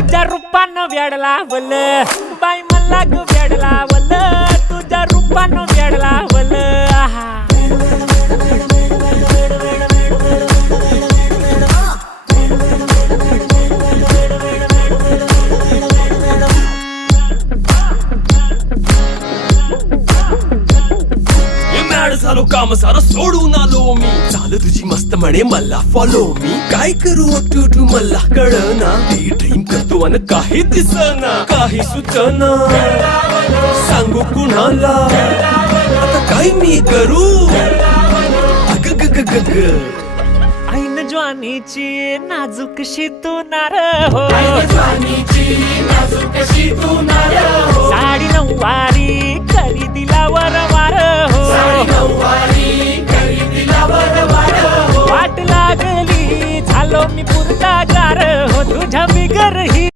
तुझ्या रूपानं वेड लावल बाई मला ग वेड लावल तुझ्या रूपानं वेड लावल आहा झालो काम सारं सोडून आलो मी चाल तुझी मस्त म्हणे मला फॉलो मी काय करू टू मला कळना ती ड्रीम करतो अन काही दिसना काही सुचना सांगू कुणाला आता काय मी करू अग ग ग ग ग ऐन ज्वानीची नाजूकशी तू नार हो साडी नऊवारी करी दिला वरवार हो वाट लागली झालो मी पुरता गार हो तुझ्या बिगर ही